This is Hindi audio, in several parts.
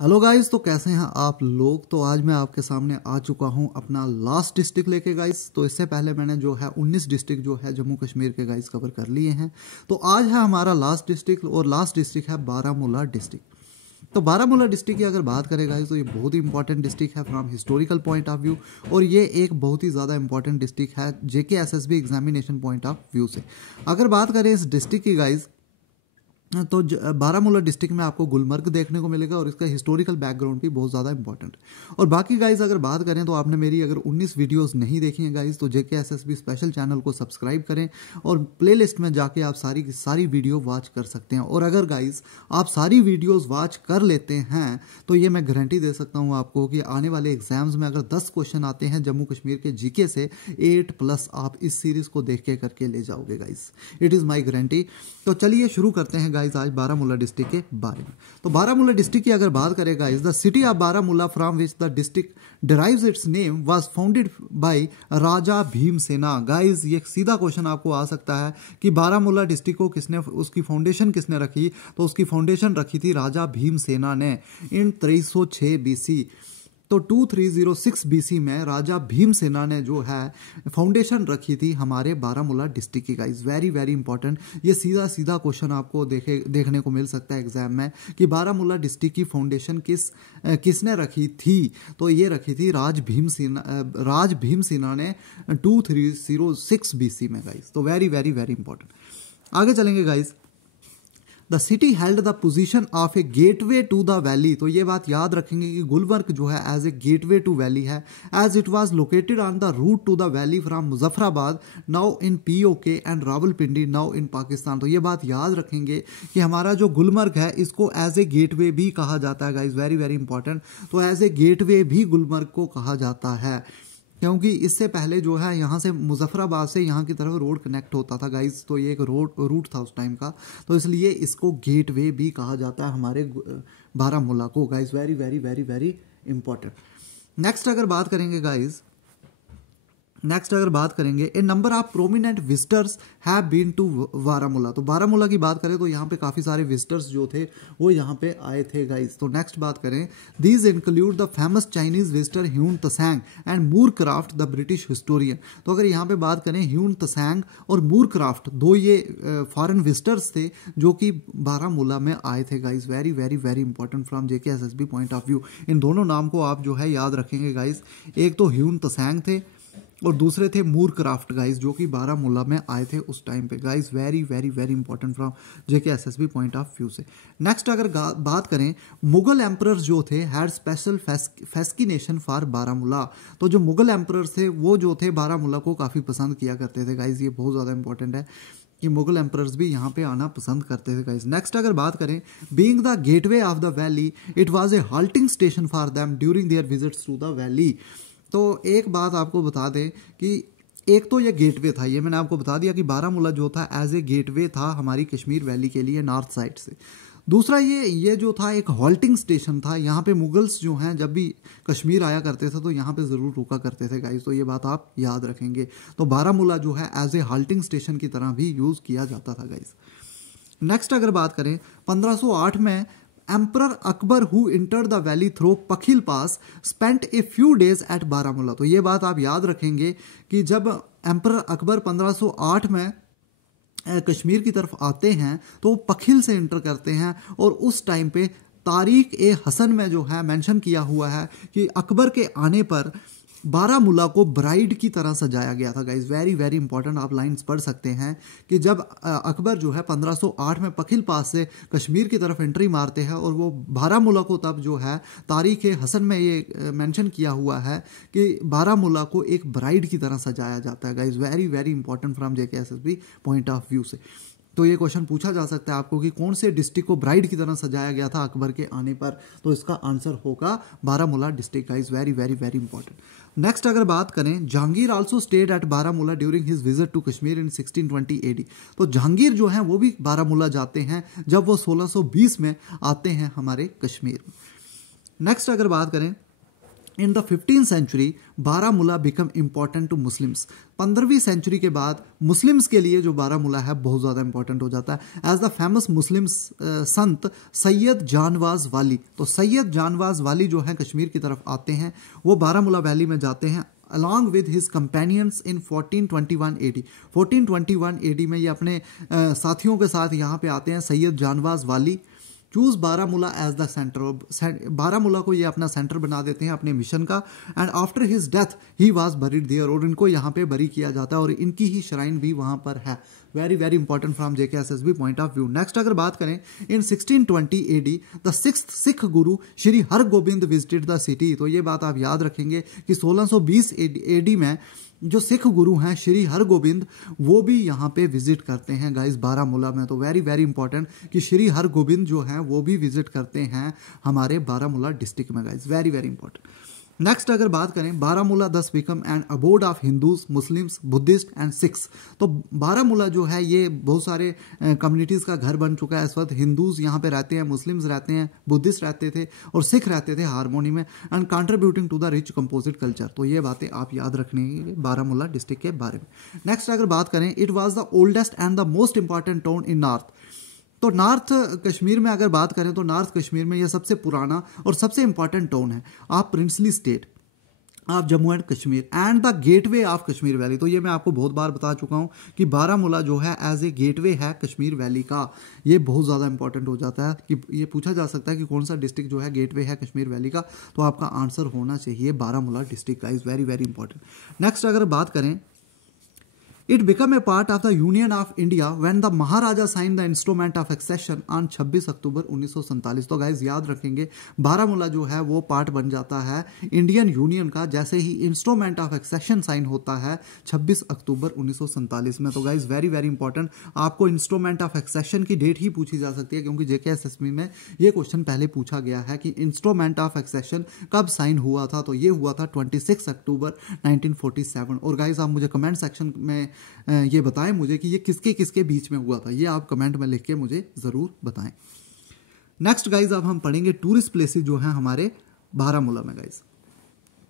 हेलो गाइस, तो कैसे हैं आप लोग। तो आज मैं आपके सामने आ चुका हूं अपना लास्ट डिस्ट्रिक्ट लेके गाइस। तो इससे पहले मैंने जो है 19 डिस्ट्रिक्ट जो है जम्मू कश्मीर के गाइस कवर कर लिए हैं। तो आज है हमारा लास्ट डिस्ट्रिक्ट और लास्ट डिस्ट्रिक्ट है बारामूला डिस्ट्रिक्ट। तो बारामूला डिस्ट्रिक्ट की अगर बात करें गाइस तो ये बहुत ही इंपॉर्टेंट डिस्ट्रिक्ट है from historical point of view, और ये एक बहुत ही ज़्यादा इंपॉर्टेंट डिस्ट्रिक्ट है JKSSB examination point of view से। अगर बात करें इस डिस्ट्रिक्ट की गाइस तो बारामूला डिस्ट्रिक्ट में आपको गुलमर्ग देखने को मिलेगा और इसका हिस्टोरिकल बैकग्राउंड भी बहुत ज़्यादा इंपॉर्टेंट है। और बाकी गाइज अगर बात करें तो आपने मेरी अगर 19 वीडियोस नहीं देखी हैं गाइज तो JKSSB स्पेशल चैनल को सब्सक्राइब करें और प्लेलिस्ट में जाके आप सारी की सारी वीडियो वॉच कर सकते हैं। और अगर गाइज आप सारी वीडियोज़ वॉच कर लेते हैं तो ये मैं गारंटी दे सकता हूँ आपको कि आने वाले एग्जाम्स में अगर 10 क्वेश्चन आते हैं जम्मू कश्मीर के GK से 8+ आप इस सीरीज़ को देख के करके ले जाओगे guys. It is my guarantee. तो चलिए शुरू करते हैं गाइज आज बारामूला डिस्ट्रिक्ट के बारे में। तो बारामूला डिस्ट्रिक्ट की अगर बात करें guys, the city of Baramulla from which the district derives its name was founded by Raja Bhimsena. Guys ये सीधा क्वेश्चन आपको आ सकता है कि बारामूला डिस्ट्रिक्ट को किसने, उसकी फाउंडेशन किसने रखी। तो उसकी फाउंडेशन रखी थी राजा भीमसेना ने इन 306 BC। तो 2306 BC में राजा भीमसेना ने जो है फाउंडेशन रखी थी हमारे बारामूला डिस्ट्रिक्ट की। गाइस वेरी वेरी इंपॉर्टेंट, ये सीधा सीधा क्वेश्चन आपको देखने को मिल सकता है एग्जाम में कि बारामूला डिस्ट्रिक्ट की फाउंडेशन किसने रखी थी। तो ये रखी थी राज भीमसेना ने 2306 BC में गाइस। तो वेरी वेरी वेरी इंपॉर्टेंट। आगे चलेंगे guys. The city held the position of a gateway to the valley. तो ये बात याद रखेंगे कि गुलबर्ग जो है as a gateway to valley है, as it was located on the route to the valley from Muzaffarabad now in POK and Rawalpindi now in Pakistan. तो ये बात याद रखेंगे कि हमारा जो गुलमर्ग है इसको एज ए गेटवे भी कहा जाता है गाइज। Very very important. तो एज ए गेटवे भी गुलमर्ग को कहा जाता है क्योंकि इससे पहले जो है यहाँ से मुजफ्फराबाद से यहाँ की तरफ रोड कनेक्ट होता था गाइज। तो ये एक रूट था उस टाइम का, तो इसलिए इसको गेटवे भी कहा जाता है हमारे बारामूला को guys. Very very very very important. Next अगर बात करेंगे guys, a number of prominent visitors have been to Baramulla. तो बारामूला की बात करें तो यहाँ पे काफ़ी सारे विजिटर्स जो थे वो यहाँ पे आए थे गाइज। तो नेक्स्ट बात करें, these include the famous Chinese visitor Hyun Tsang and Moorcroft the British historian. तो अगर यहाँ पे बात करें ह्यून त्सांग और मूरक्राफ्ट, दो ये फॉरेन विजिटर्स थे जो कि बारामूला में आए थे guys. Very very very important from JKSSB point of view. इन दोनों नाम को आप जो है याद रखेंगे गाइज। एक तो ह्यून त्सांग थे और दूसरे थे मूरक्राफ्ट गाइज, जो कि बारामूला में आए थे उस टाइम पे guys. Very very very important from JKSSB point of view से। नेक्स्ट अगर बात करें, मुगल एम्परर्स जो थे हैड स्पेशल फैस्किनेशन फॉर बारामूला। तो जो मुगल एम्परर्स थे वो जो थे बारामूला को काफ़ी पसंद किया करते थे गाइज। ये बहुत ज़्यादा इंपॉर्टेंट है कि मुगल एम्परर्स भी यहाँ पे आना पसंद करते थे गाइज। नेक्स्ट अगर बात करें, being the gateway of the valley it was a halting station for them during their visits to the valley. तो एक बात आपको बता दें कि एक तो ये गेटवे था, ये मैंने आपको बता दिया कि बारामूला जो था एज ए गेटवे था हमारी कश्मीर वैली के लिए नॉर्थ साइड से। दूसरा ये जो था एक हॉल्टिंग स्टेशन था। यहाँ पे मुगल्स जो हैं जब भी कश्मीर आया करते थे तो यहाँ पे ज़रूर रुका करते थे गाइस। तो ये बात आप याद रखेंगे। तो बारामूला जो है एज ए हॉल्टिंग स्टेशन की तरह भी यूज़ किया जाता था गाइस। नेक्स्ट अगर बात करें, 1508 में emperor Akbar who enter the valley through Pakhli pass spent a few days at Baramulla. तो ये बात आप याद रखेंगे कि जब एम्परर अकबर 1508 में कश्मीर की तरफ आते हैं तो वो पखिल से इंटर करते हैं, और उस टाइम पे तारीख-ए-हसन में जो है मेंशन किया हुआ है कि अकबर के आने पर बारामूला को ब्राइड की तरह सजाया गया था गाइज। वेरी वेरी इंपॉर्टेंट, आप लाइंस पढ़ सकते हैं कि जब अकबर जो है 1508 में पखिल पास से कश्मीर की तरफ एंट्री मारते हैं और वो बारामूला को तब जो है तारीख-ए-हसन में ये मेंशन किया हुआ है कि बारामूला को एक ब्राइड की तरह सजाया जाता है guys. Very very important from JKSSB point of view से। तो ये क्वेश्चन पूछा जा सकता है आपको कि कौन से डिस्ट्रिक्ट को ब्राइड की तरह सजाया गया था अकबर के आने पर। तो इसका आंसर होगा Baramulla district guys. Very very very important. Next अगर बात करें, Jahangir also stayed at Baramulla during his visit to Kashmir in 1620 AD। तो जहांगीर जो है वो भी बारामूला जाते हैं जब वो 1620 में आते हैं हमारे कश्मीर में। नेक्स्ट अगर बात करें, in the 15th century Baramulla become important to Muslims. 15वीं सेंचुरी के बाद मुस्लिम्स के लिए जो बारामूला है बहुत ज़्यादा इंपॉर्टेंट हो जाता है एज द फेमस मुस्लिम्स संत सैयद जानवाज वाली। तो सैयद जानवाज वाली जो है कश्मीर की तरफ आते हैं, वो बारामूला वैली में जाते हैं along with his companions in 1421 AD। 1421 AD में ये अपने साथियों के साथ यहाँ पे आते हैं Syed Janwaz Wali. Choose Baramulla as the centre, Baramulla को ये अपना सेंटर बना देते हैं अपने मिशन का। And after his death he was buried there, और इनको यहाँ पे बरी किया जाता है और इनकी ही श्राइन भी वहाँ पर है। Very very important from JKSSB point of view. Next अगर बात करें, इन 1620 AD the sixth Sikh Guru Shri Hargobind visited the city. तो ये बात आप याद रखेंगे कि 1620 AD में जो सिख गुरु हैं श्री हरगोबिंद, वो भी यहाँ पे विजिट करते हैं गाइस बारामूला में। तो वेरी वेरी इंपॉर्टेंट कि श्री हरगोबिंद जो हैं वो भी विजिट करते हैं हमारे बारामूला डिस्ट्रिक्ट में guys, very very important. Next अगर बात करें, Baramulla thus became an abode of Hindus, Muslims, Buddhist and Sikhs. तो बारामूला जो है ये बहुत सारे कम्युनिटीज़ का घर बन चुका है इस वक्त। हिंदूज यहाँ पे रहते हैं, मुस्लिम्स रहते हैं, बुद्धिस्ट रहते थे और सिख रहते थे हारमोनी में, and contributing to the rich composite culture. तो ये बातें आप याद रखने बारामूला डिस्ट्रिक्ट के बारे में। नेक्स्ट अगर बात करें, it was the oldest and the most important town in north. तो नॉर्थ कश्मीर में अगर बात करें तो नॉर्थ कश्मीर में यह सबसे पुराना और सबसे इंपॉर्टेंट टाउन है। आप princely state of Jammu and Kashmir and the gateway of Kashmir valley. तो ये मैं आपको बहुत बार बता चुका हूँ कि बारामूला जो है एज ए गेटवे है कश्मीर वैली का। ये बहुत ज़्यादा इंपॉर्टेंट हो जाता है कि ये पूछा जा सकता है कि कौन सा डिस्ट्रिक्ट जो है गेटवे है कश्मीर वैली का। तो आपका आंसर होना चाहिए बारामूला डिस्ट्रिक्ट का। Is very very important. Next अगर बात करें, It became a part of the Union of India when the Maharaja signed the instrument of accession on 26 अक्टूबर 1947। तो गाइज याद रखेंगे बारामूला जो है वो पार्ट बन जाता है इंडियन यूनियन का जैसे ही इंस्ट्रूमेंट ऑफ एक्सेशन साइन होता है 26 अक्टूबर 1947 में। तो गाइज वेरी वेरी इंपॉर्टेंट, आपको इंस्ट्रूमेंट ऑफ एक्सेशन की डेट ही पूछी जा सकती है क्योंकि JKSSB में ये क्वेश्चन पहले पूछा गया है कि इंस्ट्रूमेंट ऑफ एक्सेशन कब साइन हुआ था। तो ये हुआ था 26 अक्टूबर 1947। और गाइज आप मुझे कमेंट सेक्शन में ये बताएं मुझे कि ये किसके किसके बीच में हुआ था, ये आप कमेंट में लिख के मुझे ज़रूर बताएं। नेक्स्ट गाइज अब हम पढ़ेंगे टूरिस्ट प्लेसेस जो हैं हमारे बारामूला में गाइज।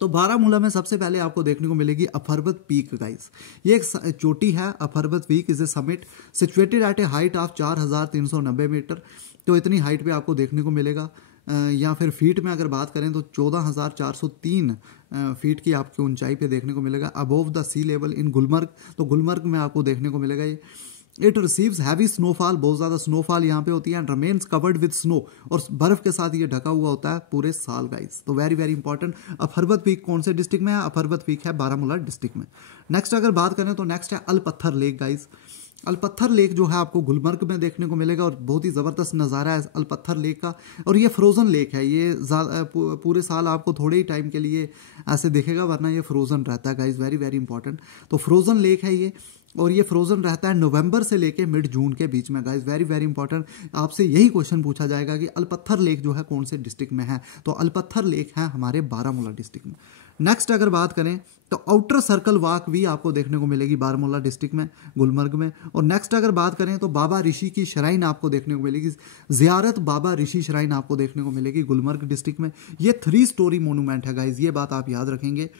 तो बारामूला में सबसे पहले आपको देखने को मिलेगी अफरबत पीक गाइज। ये एक चोटी है, Afarwat peak is a summit situated at a height of 4390 metre. तो इतनी हाइट पे आपको देखने को मिलेगा, या फिर फीट में अगर बात करें तो 14,403 फीट की आपकी ऊंचाई पे देखने को मिलेगा above the sea level in Gulmarg. तो गुलमर्ग में आपको देखने को मिलेगा ये। इट रिसीव्स हैवी स्नोफॉल, बहुत ज़्यादा स्नोफॉल यहाँ पे होती है, एंड रमेन्स कवर्ड विद स्नो, और बर्फ के साथ ये ढका हुआ होता है पूरे साल गाइस। तो वेरी वेरी इंपॉर्टेंट। अफरबत पीक कौन से डिस्ट्रिक्ट में है? अफरबत पीक है बारामूला डिस्ट्रिक्ट में। नेक्स्ट अगर बात करें तो नेक्स्ट है अलपत्थर लेक गाइस। अलपत्थर लेक जो है आपको गुलमर्ग में देखने को मिलेगा और बहुत ही ज़बरदस्त नज़ारा है अलपत्थर लेक का। और ये फ्रोज़न लेक है, ये पूरे साल आपको थोड़े ही टाइम के लिए ऐसे दिखेगा, वरना ये फ्रोज़न रहता है गाइस। Very very important. तो फ्रोज़न लेक है ये, और ये फ्रोजन रहता है नवंबर से लेके मिड जून के बीच में गाइस। वेरी वेरी इंपॉर्टेंट, आपसे यही क्वेश्चन पूछा जाएगा कि अलपत्थर लेक जो है कौन से डिस्ट्रिक्ट में है। तो अलपत्थर लेक है हमारे बारामूला डिस्ट्रिक्ट में। नेक्स्ट अगर बात करें तो आउटर सर्कल वॉक भी आपको देखने को मिलेगी बारामूला डिस्ट्रिक्ट में, गुलमर्ग में। और नेक्स्ट अगर बात करें तो बाबा ऋषि की श्राइन आपको देखने को मिलेगी, ज़ियारत बाबा ऋषि श्राइन आपको देखने को मिलेगी गुलमर्ग डिस्ट्रिक्ट में। ये 3 स्टोरी मोनूमेंट है गाइज, ये बात आप याद रखेंगे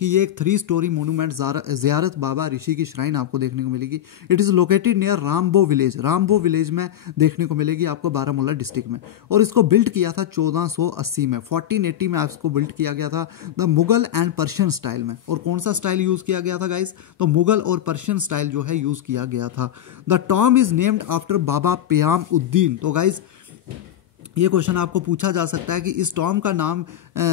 कि ये एक 3 स्टोरी मोनूमेंट ज़ियारत बाबा ऋषि की श्राइन आपको देखने को मिलेगी। It is located near Rambo village, Rambo village में देखने को मिलेगी आपको बारामूला डिस्ट्रिक्ट में। और इसको बिल्ड किया था 1480 में, 1480 में इसको बिल्ड किया गया था the Mughal and Persian style में। और कौन सा स्टाइल यूज़ किया गया था गाइस? तो मुगल और पर्शियन स्टाइल जो है यूज़ किया गया था। The tomb is named after Baba Payam Uddin. तो गाइस ये क्वेश्चन आपको पूछा जा सकता है कि इस टॉम का नाम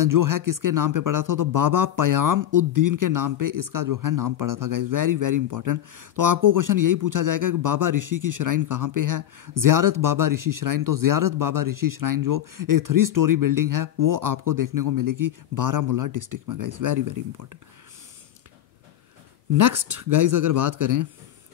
जो है किसके नाम पे पड़ा था? तो बाबा पयाम उद्दीन के नाम पे इसका जो है नाम पड़ा था गाइस। Very very important. तो आपको क्वेश्चन यही पूछा जाएगा कि बाबा ऋषि की श्राइन कहाँ पे है? ज़ियारत बाबा ऋषि श्राइन। तो ज़ियारत बाबा ऋषि श्राइन जो एक 3 स्टोरी बिल्डिंग है वो आपको देखने को मिलेगी बारामूला डिस्ट्रिक्ट में guys. Very very important. Next guys अगर बात करें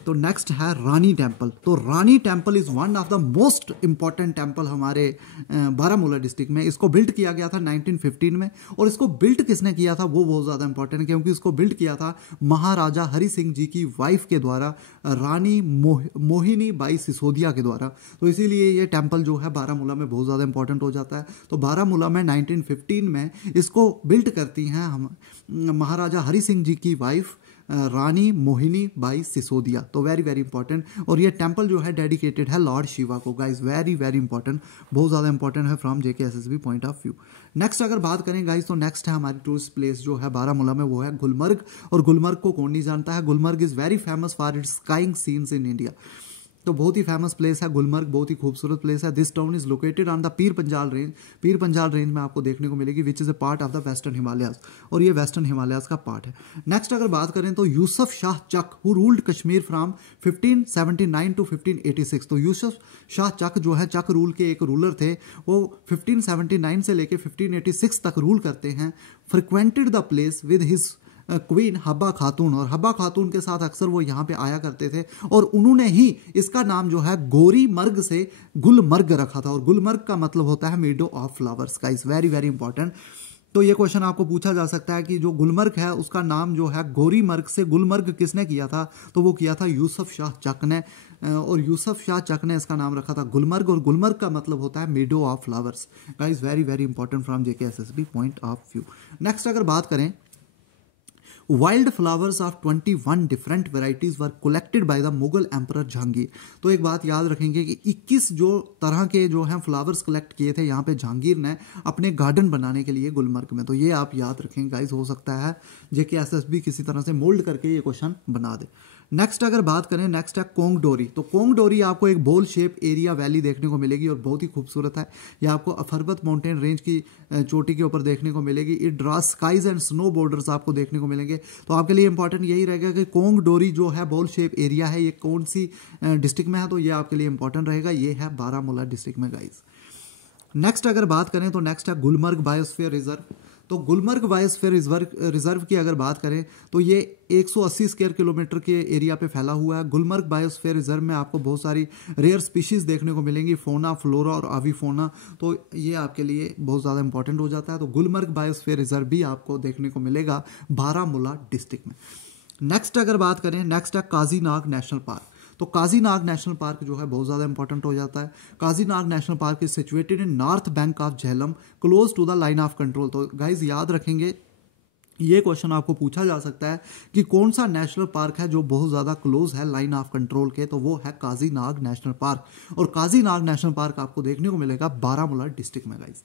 तो नेक्स्ट है रानी टेम्पल। तो Rani temple is one of the most important temple हमारे बारामूला डिस्ट्रिक्ट में। इसको बिल्ड किया गया था 1915 में, और इसको बिल्ड किसने किया था वो बहुत ज़्यादा इंपॉर्टेंट है, क्योंकि इसको बिल्ड किया था महाराजा हरि सिंह जी की वाइफ के द्वारा, रानी मोहिनी बाई सिसोदिया के द्वारा। तो इसीलिए ये टेम्पल जो है बारामूला में बहुत ज़्यादा इंपॉर्टेंट हो जाता है। तो बारामूला में 1915 में इसको बिल्ड करती हैं हम महाराजा हरि सिंह जी की wife Rani Mohini by Sisodia. तो वेरी वेरी इंपॉर्टेंट। और ये टेम्पल जो है डेडिकेटेड है लॉर्ड शिवा को। गाइज वेरी वेरी इंपॉर्टेंट, बहुत ज़्यादा इंपॉर्टेंट है from JKSSB point of view. Next अगर बात करें गाइज, तो नेक्स्ट है हमारी टूरिस्ट प्लेस जो है बारामूला में, वो है गुलमर्ग। और गुलमर्ग को कौन नहीं जानता है। Gulmarg is very famous for its skiing scenes in India. तो बहुत ही फेमस प्लेस है गुलमर्ग, बहुत ही खूबसूरत प्लेस है। This town is located on the Pir Panjal range. Pir Panjal range में आपको देखने को मिलेगी, which is a part of the western Himalayas, और ये वेस्टर्न हिमालयाज का पार्ट है। नेक्स्ट अगर बात करें तो Yusuf Shah Chak who ruled Kashmir from 1579 to 1586। तो यूसुफ शाह चक जो है चक रूल के एक रूलर थे, वो 1579 से लेके 1586 तक रूल करते हैं। Frequented the place with his queen Habba Khatoon, और हब्बा खातून के साथ अक्सर वो यहाँ पे आया करते थे, और उन्होंने ही इसका नाम जो है गोरी मर्ग से गुलमर्ग रखा था। और गुलमर्ग का मतलब होता है मीडो ऑफ फ्लावर्स का। Is very very important. तो ये क्वेश्चन आपको पूछा जा सकता है कि जो गुलमर्ग है उसका नाम जो है गोरी मर्ग से गुलमर्ग किसने किया था। तो वो किया था यूसुफ शाह चक ने, और यूसुफ शाह चक ने इसका नाम रखा था गुलमर्ग, और गुलमर्ग का मतलब होता है मीडो of flowers. Guys very very important from JKSSB point of view. Next अगर बात करें, wild flowers of 21 different varieties were collected by the Mughal emperor Jahangir. तो एक बात याद रखेंगे कि 21 जो तरह के जो हैं फ्लावर्स कलेक्ट किए थे यहाँ पे जहांगीर ने अपने गार्डन बनाने के लिए गुलमर्ग में। तो ये आप याद रखेंगे गाइस, हो सकता है JKSSB किसी तरह से मोल्ड करके ये क्वेश्चन बना दे। नेक्स्ट अगर बात करें, नेक्स्ट है कोंग डोरी। तो कोंग डोरी आपको एक बोल शेप एरिया वैली देखने को मिलेगी, और बहुत ही खूबसूरत है। ये आपको अफरबत माउंटेन रेंज की चोटी के ऊपर देखने को मिलेगी। It draw skies and snow borders आपको देखने को मिलेंगे। तो आपके लिए इंपॉर्टेंट यही रहेगा कि कोंग डोरी जो है बोल शेप एरिया है, ये कौन सी डिस्ट्रिक्ट में है। तो ये आपके लिए इंपॉर्टेंट रहेगा, ये है बारामूला डिस्ट्रिक्ट में गाइज। नेक्स्ट अगर बात करें तो नेक्स्ट है गुलमर्ग बायोस्फीयर रिजर्व। तो गुलमर्ग बायोस्फीयर रिजर्व की अगर बात करें तो ये 180 स्क्वायर किलोमीटर के एरिया पे फैला हुआ है। गुलमर्ग बायोस्फीयर रिजर्व में आपको बहुत सारी रेयर स्पीशीज देखने को मिलेंगी, फोना, फ्लोरा और आविफोना। तो ये आपके लिए बहुत ज़्यादा इंपॉर्टेंट हो जाता है। तो गुलमर्ग बायोस्फीयर रिजर्व भी आपको देखने को मिलेगा बारामूला डिस्ट्रिक्ट में। नेक्स्ट अगर बात करें, नेक्स्ट है काजीनाग नेशनल पार्क। तो काजीनाग नेशनल पार्क जो है बहुत ज़्यादा इंपॉर्टेंट हो जाता है। Kazinag national park is situated in north bank of Jhelum, close to the line of control. तो गाइज याद रखेंगे, ये क्वेश्चन आपको पूछा जा सकता है कि कौन सा नेशनल पार्क है जो बहुत ज़्यादा क्लोज है लाइन ऑफ कंट्रोल के। तो वो है काजीनाग नेशनल पार्क, और काजीनाग नेशनल पार्क आपको देखने को मिलेगा बारामूला डिस्ट्रिक्ट में guys.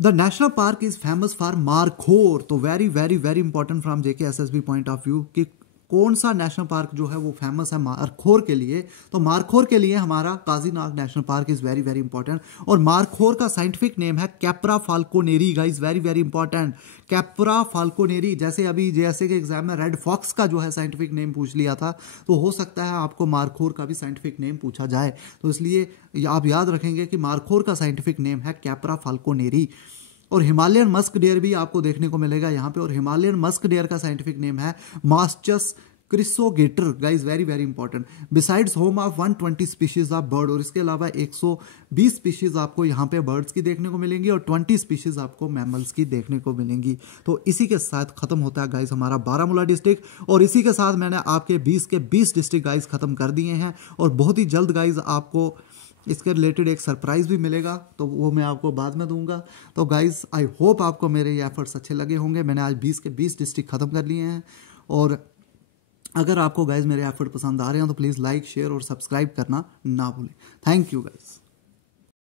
The national park is famous for markhor. तो very very very important from JKSSB point of view कि कौन सा नेशनल पार्क जो है वो फेमस है मारखोर के लिए। तो मारखोर के लिए हमारा Kazinag national park is very very important. और मारखोर का साइंटिफिक नेम है Capra falconeri. Guys very very important, Capra falconeri. जैसे अभी JSA के एग्जाम में रेड फॉक्स का जो है साइंटिफिक नेम पूछ लिया था, तो हो सकता है आपको मारखोर का भी साइंटिफिक नेम पूछा जाए। तो इसलिए आप याद रखेंगे कि मारखोर का साइंटिफिक नेम है कैप्रा फाल्कोनेरी। और हिमालयन मस्क डेयर भी आपको देखने को मिलेगा यहाँ पे, और हिमालयन मस्क डेयर का साइंटिफिक नेम है Moschus chrysogaster. Guys very very important. Besides home of 120 species of bird, और इसके अलावा 120 स्पीशीज आपको यहाँ पे बर्ड्स की देखने को मिलेंगी, और 20 स्पीशीज आपको मैमल्स की देखने को मिलेंगी। तो इसी के साथ खत्म होता है गाइज हमारा बारामूला डिस्ट्रिक्ट, और इसी के साथ मैंने आपके 20 के 20 डिस्ट्रिक्ट गाइज खत्म कर दिए हैं। और बहुत ही जल्द गाइज आपको इसके रिलेटेड एक सरप्राइज भी मिलेगा, तो वो मैं आपको बाद में दूंगा। तो गाइज आई होप आपको मेरे ये एफर्ट्स अच्छे लगे होंगे। मैंने आज 20 के 20 डिस्ट्रिक्ट खत्म कर लिए हैं, और अगर आपको गाइज मेरे एफर्ट पसंद आ रहे हैं तो प्लीज़ लाइक, शेयर और सब्सक्राइब करना ना भूलें। Thank you guys.